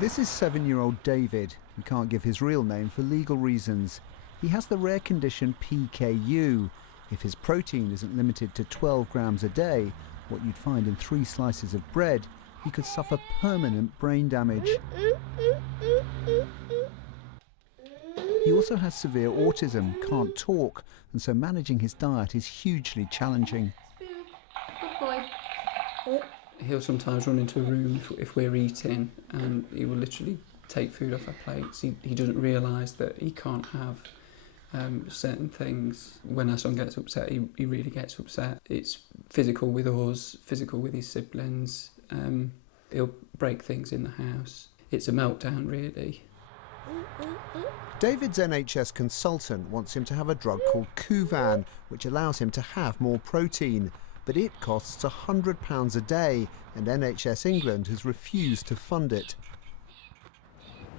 This is 7-year-old David, who can't give his real name for legal reasons. He has the rare condition PKU. If his protein isn't limited to 12 grams a day, what you'd find in 3 slices of bread, he could suffer permanent brain damage. He also has severe autism, can't talk, and so managing his diet is hugely challenging. Good boy. He'll sometimes run into a room if we're eating, and he will literally take food off our plates. He doesn't realise that he can't have certain things. When our son gets upset, he really gets upset. It's physical with us, physical with his siblings. He'll break things in the house. It's a meltdown, really. David's NHS consultant wants him to have a drug called Kuvan, which allows him to have more protein. But it costs £100 a day, and NHS England has refused to fund it.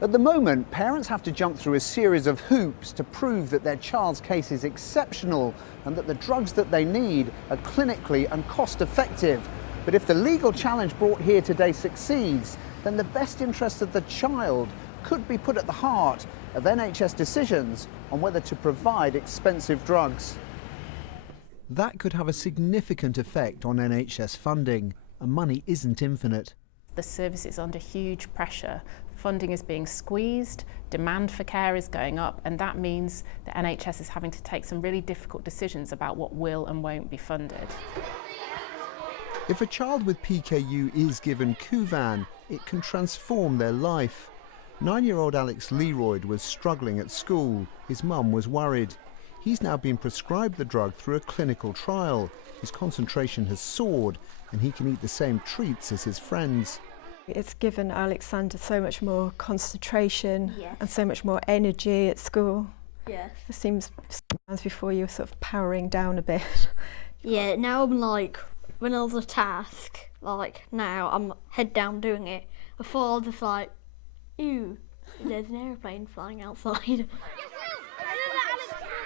At the moment, parents have to jump through a series of hoops to prove that their child's case is exceptional and that the drugs that they need are clinically and cost-effective. But if the legal challenge brought here today succeeds, then the best interest of the child could be put at the heart of NHS decisions on whether to provide expensive drugs. That could have a significant effect on NHS funding, and money isn't infinite. The service is under huge pressure. Funding is being squeezed, demand for care is going up, and that means the NHS is having to take some really difficult decisions about what will and won't be funded. If a child with PKU is given Kuvan, it can transform their life. 9-year-old Alex Leroyd was struggling at school. His mum was worried. He's now been prescribed the drug through a clinical trial. His concentration has soared, and he can eat the same treats as his friends. It's given Alexander so much more concentration, Yes. and so much more energy at school. Yes. It seems sometimes before you're sort of powering down a bit. Yeah, now I'm like, when I was a task, like now I'm head down doing it. Before I was just like, ew, there's an aeroplane flying outside.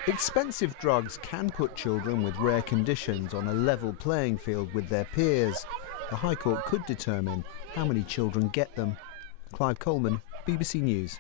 Expensive drugs can put children with rare conditions on a level playing field with their peers. The High Court could determine how many children get them. Clive Coleman, BBC News.